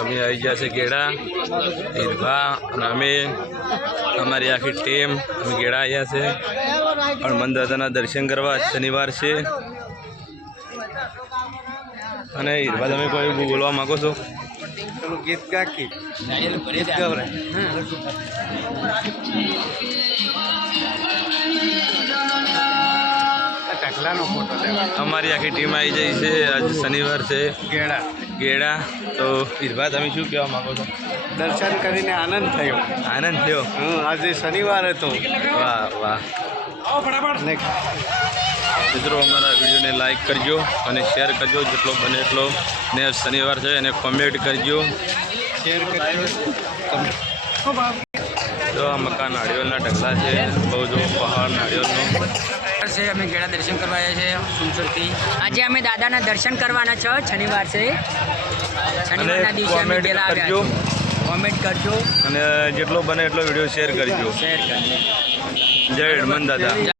અમે આવી ગયા છે ગેડા હીરભા અને અમે અમારી આખી ટીમ અમે ગેડા આવ્યા છે હનુમાન દાદાના દર્શન કરવા શનિવાર છે અને હીરભા તમે કોઈ બોલવા માગો છો? ગીત ગાકી ગીત ગવરાય ટકલાનો ફોટો લેવા અમારી આખી ટીમ આવી જઈ છે. આજે શનિવાર છે ગેડા. તો હીરભા તમે શું કહેવા માગો છો? દર્શન કરીને આનંદ થયો. આનંદ થયો? આજે શનિવાર હતો. વાહ વાહ. મિત્રો અમારા વિડીયોને લાઈક કરજો અને શેર કરજો જેટલો બને એટલો ને શનિવાર છે એને કોમેન્ટ કરજો, શેર કરજો. જો આ મકાન નાળિયેરના ઢગલા છે, બહુ જો પહાડ નાળિયેરનો છે. અમે ગેડા દર્શન કરવા આવ્યા છે સુમસરથી. આજે અમે દાદાના દર્શન કરવાના છે. શનિવાર છે, શનિવારના દિવસે અમે ગેડા આવ્યા છીએ. કોમેન્ટ કરજો અને જેટલો બને એટલો વિડીયો શેર કરજો. શેર કરજો. જય હનુમાન દાદા.